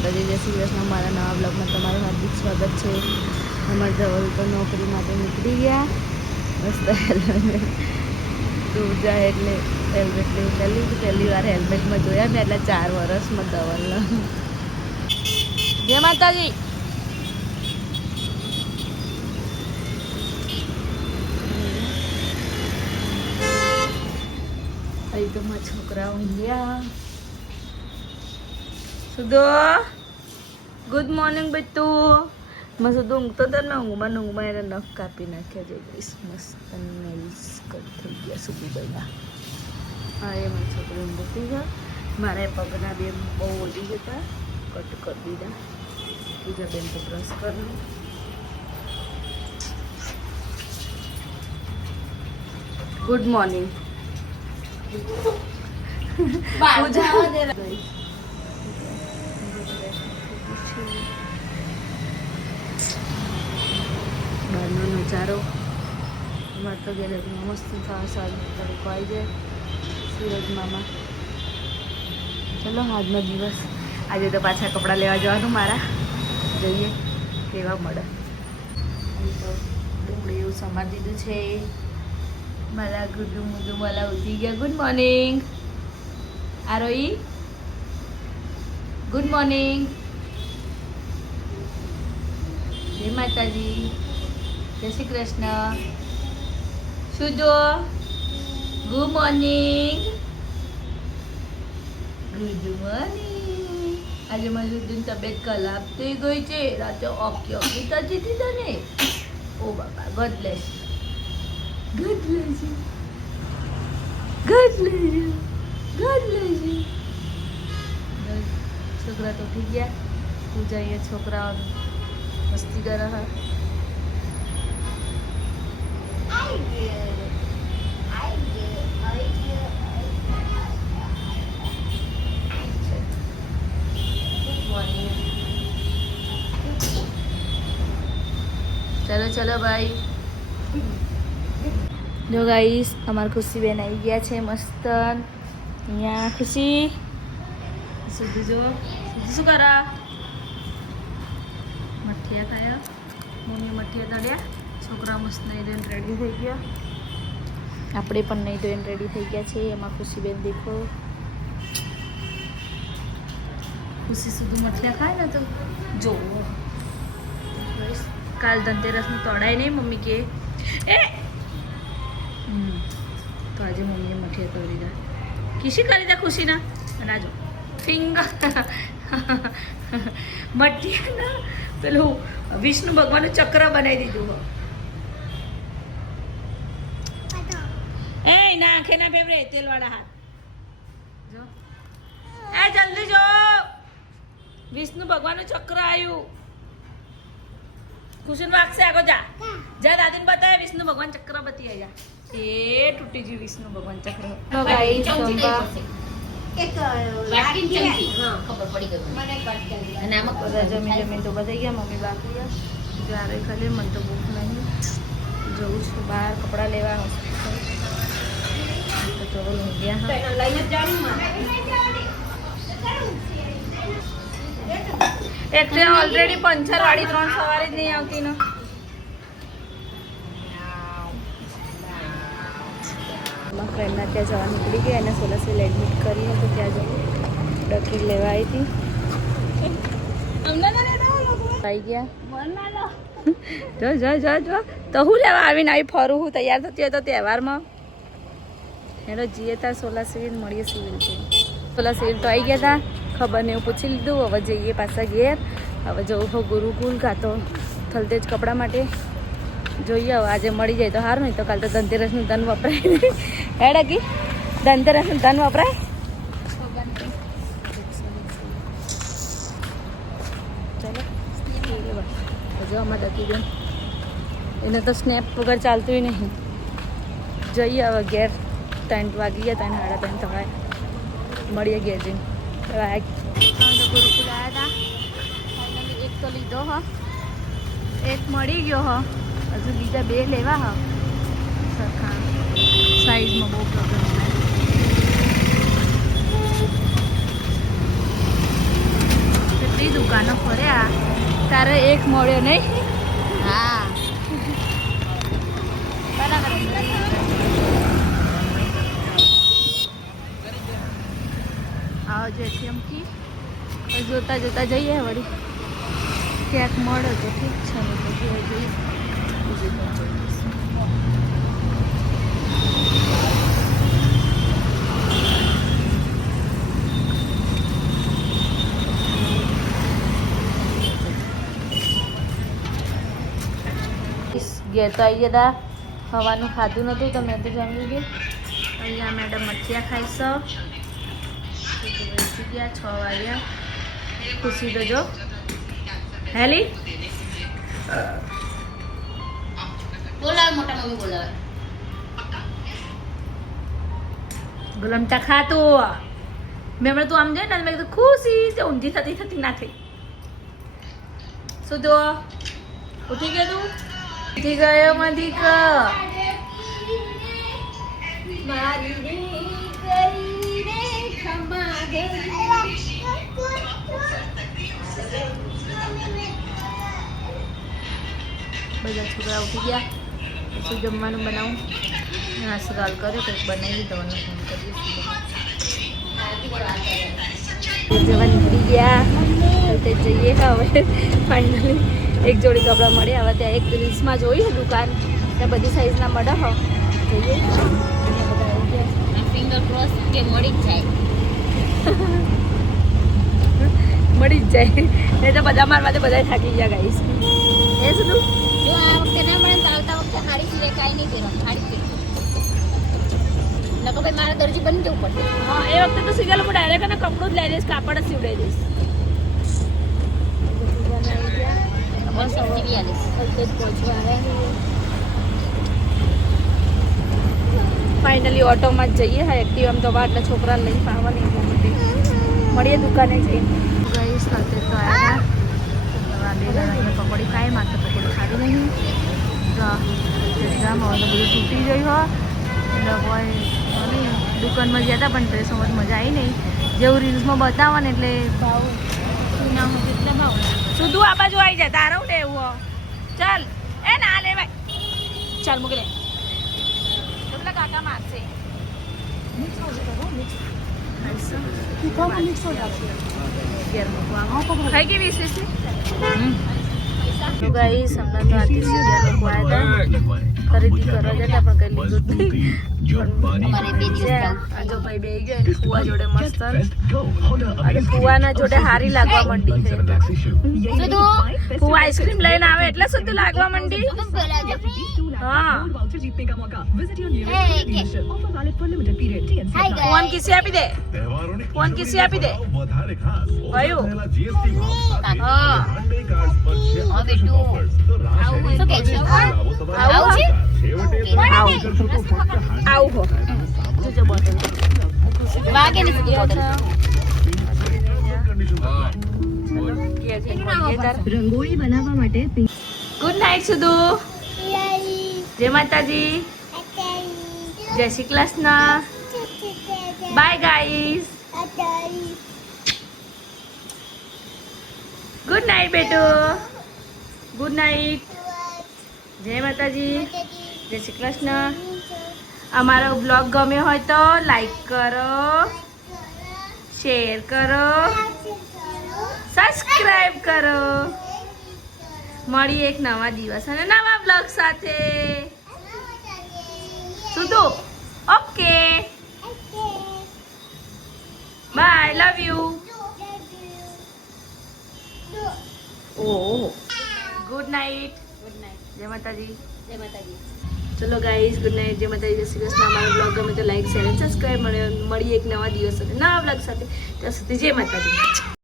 માતાજી, જય શ્રી કૃષ્ણ. મારા નવા બ્લોગમાં તમારું હાર્દિક સ્વાગત છે. અમારા ધવલ તો નોકરી માટે નીકળી ગયા. મસ્ત હેલ્મેટ દૂર જાય એટલે હેલ્મેટ લઈ પહેલી વાર હેલ્મેટમાં જોયા મેં એટલા 4 વર્ષમાં ધવલના. જય માતાજી. અહીં તો મારા છોકરા ઊંઘ્યા. સુધો, ગુડ મોર્નિંગ બેટુ. મેં સુધો ઊંઘતો હતો ને ઊંઘમાં એને નખ કાપી નાખ્યા. જઈ ગઈશ મસ્ત નાઈસ કટ થઈ ગયા સુધીભાઈના. હા એ મારી છોકરી ઊંઘતી છે. મારા પગના બે બહુ ઓછી જતા કટ કરી દીધા. બીજા બેન તો બ્રશ કરવું. Good morning. બહારનો નજારો અમારે તો ગેલેરીમાં મસ્ત થવા સારું તરીકો આવી જાય. સુરજ મામા ચલો આજનો દિવસ. આજે તો પાછા કપડાં લેવા જવાનું મારા. જોઈએ કેવા મળે. તો ડુંગળી એવું સમાર દીધું છે. મારા ગુડું મુદું મારા ઉઠી ગયા. ગુડ મોર્નિંગ આરોઈ. Good morning. જય માતાજી, જય શ્રી કૃષ્ણ. શું જો ગુડ મોર્નિંગ. Good morning. આજે મારી દુન તબિયત ખરાબ થઈ ગઈ છે. રાતે ઓકે ઓકે થતી હતી તને. ઓ બાપા God bless. God bless you. God bless you. God bless you. છોકરા તો ઉઠી ગયા. પૂજા અહીંયા છોકરાઓ મસ્તી કરે હા. ચલો ચલો ભાઈ. જો ગાઈસ અમારી ખુશી બેન આવી ગયા છે મસ્ત. અહીંયા ખુશી સુધી જો સુધી શું કરા. મઠિયા ખાયા. મમ્મી મઠિયા તળ્યા. છોકરા મસ્ત નહીં ધોઈને રેડી થઈ ગયા. આપણે પણ નહીં ધોઈને રેડી થઈ ગયા છે. એમાં ખુશી બેન દેખો. ખુશી સુધી મઠિયા ખાય ને તો જો કાલ ધનતેરસનું તળાય નહીં મમ્મી કે એ તો આજે મમ્મીએ મઠિયા તળી દીધા. કિસી કરી દીધા ખુશીના. અને આજો ફિંગર મઠિયા ના પેલું વિષ્ણુ ભગવાનનું ચક્ર બનાવી દીધું. એ ના આંખે ના ફેવરે તેલવાળા હાથ જો. એ જલ્દી જો વિષ્ણુ ભગવાનનું ચક્ર આવ્યું. ખુશીનું વાગશે આગો જા. જા દાદીને બતાવે વિષ્ણુ ભગવાન ચક્ર બતી આવ્યા. એ તૂટી ગયું વિષ્ણુ ભગવાન ચક્ર. જમીન તો બધાઈ ગયા. મમ્મી બાકી ગયા. જ્યારે ખાલી મને તો ભૂખ નહીં. જવું છું બહાર કપડાં લેવા. તો ચલો એટલે ઓલરેડી પંચર વાળી 3 સવારી જ નહીં આવતી ને. મારા ફ્રેન્ડના ત્યાં જવા નીકળી ગયા. એને સોલાસીલ એડમિટ કરીને તો ત્યાં જવું ડોક્ટર લેવા આવી હતી. આવી ગયા જો જો જો જો તો હું લેવા આવીને આવી ફરું. હું તૈયાર થતી હોય તો તહેવારમાં હેડો જઈએ ત્યાં સોલાસીલ મળીએ. સિવિલ છે સોલાસીલ તો આવી ગયા હતા. ખબર ને એવું પૂછી લીધું. હવે જઈએ પાછા ઘેર. હવે જવું હોય ગુરુકુલ કાં તો થલતેજ કપડા માટે. જોઈએ હવે આજે મળી જાય તો સારું. નહીં તો કાલે તો ધનતેરસનું ધન વપરાય નહીં. હેડા કી ધનતેરસનું ધન વપરાય. ચાલો જો અમારે દકી બેન એને તો સ્નેપ વગર ચાલતું નહીં. જઈએ હવે ઘેર. 3 વાગી ગયા. 3 સાડા 3 થવાય. મળીએ ઘેર જઈને. ગુરુકુલ આવ્યા હતા. એક તો લીધો હ. એક મળી ગયો હ. હજુ બીજા 2 લેવા હ. સરખા સાઈઝમાં બહુ પ્રોબ્લેમ થાય. કેટલી દુકાનો ફર્યા તારે એક મળ્યો નહીં. હા બરાબર. આવો જે એમથી જોતા જોતા જઈએ વળી ક્યાંક મળે તો ઠીક છે ને તો જોઈ જઈએ. ઘેર તો આવી ગયા હવાનું ખાધું નહોતું તો મેં તો જમી લીધું. અહીંયા મેડમ મઠિયા ખાઈશ. બેસી ગયા 6 વાગ્યા. ખુશી તો જો હેલી બોલાવે મોટા મમ્મી બોલાવે. ગુલામટા ખાતું મેં હમણાં તું આમ જાય ને મેં કીધું ખુશી તે ઊંધી થતી ના થઈ. શું તો ઉઠી ગયો તું? ઉઠી ગયો મધિક. બધા છોકરા ઉઠી ગયા. શું જમવાનું બનાવું? સવાલ કર્યો કંઈક બનાવી દવાનો ફોન કરીએ. જવા નીકળી ગયા તે જઈએ હવે ફાઇનલી એક જોડી કપડાં મળે. હવે ત્યાં એક રીલ્સમાં જોઈ છે દુકાન ત્યાં બધી સાઈઝના મળે હો જઈએ. ફિંગર ક્રોસ કે મળી જ જાય. મળી જ જાય નહીં તો બધા મારવા તો બધા થાકી ગયા ગાઈસ. એ શું જો આ વખતે ના મળે તો આવતા વખતે સાડી સિવાય કાંઈ નહીં પહેરવાનું. સાડી પહેરવાનું નકો ભાઈ મારા દરજી બની જવું પડશે. હા એ વખતે તો સિંગલ હું ડાયરેક્ટ અને કપડું જ લઈ દઈશ કાપડ જ સીવડાવી દઈશ. બસ ટીવી આલીશ. ફાઇનલી ઓટોમાં જ જઈએ. હા એક્ટિવામાં તો એટલે છોકરા લઈ પાવાની એટલા માટે મળીએ દુકાને જઈને. ગઈ સાથે તો આવ્યા પકોડી ખાઈ માત્ર પકોડી ખાધી નહીં. એક્ઝામ હવે તો બધું તૂટી ગયું હોય એટલે કોઈ દુકાનમાં ગયા હતા પણ ડ્રેસોમાં મજા આવી નહીં. જેવું રીલ્સમાં બતાવો ને એટલે ભાવ શું ના હોય એટલા ભાવ સુધું આ બાજુ આવી જાય તારું ને એવું. ચાલ એ ના લે ભાઈ ચાલ મૂકી દે એટલે કાકા મારશે. ખાઈ ગઈ 20 ગાઈસ હમણાં તો આથી સીરિયલ લોકો આવ્યા હતા ખરીદી કરવા જતા પણ કઈ લીધું જ નહીં. અમારે 2 દિવસ આ જો ભાઈ બે ગયા અને ફુવા જોડે મસ્ત અને ફુવાના જોડે હારી લાગવા માંડી છે. ફુવા આઈસ્ક્રીમ લઈને આવે એટલે સુધી લાગવા માંડી. હા ફોન કિસી આપી દે. ફોન કિસી આપી દે. કયું? હા હા બેટુ આવું શું કહે છે? આવું છે? આવું હો જોજો બોટલ વાગે ને બોટલ. રંગોળી બનાવવા માટે ગુડ નાઇટ સુધુ. જય માતાજી. જય Shri Krishna. Bye guys. Good night બેટો. Good night. જય માતાજી. જય શ્રી કૃષ્ણ. અમારો બ્લોગ ગમ્યો હોય તો લાઈક કરો, શેર કરો, સબસ્ક્રાઇબ કરો. મળીએ એક નવા દિવસ અને નવા બ્લોગ સાથે. સુધુ okay bye love you. Oh good night. Good night. જય માતાજી. જય માતાજી. ચલો ગાઈઝ ગુડ નાઇટ. જય માતાજી. જય શ્રી કૃષ્ણ. અમારો બ્લોગ ગમે તો લાઈક શેર અને સબસ્ક્રાઈબ. મળીએ એક નવા દિવસ સાથે નવા બ્લોગ સાથે. ત્યાં સુધી જય માતાજી.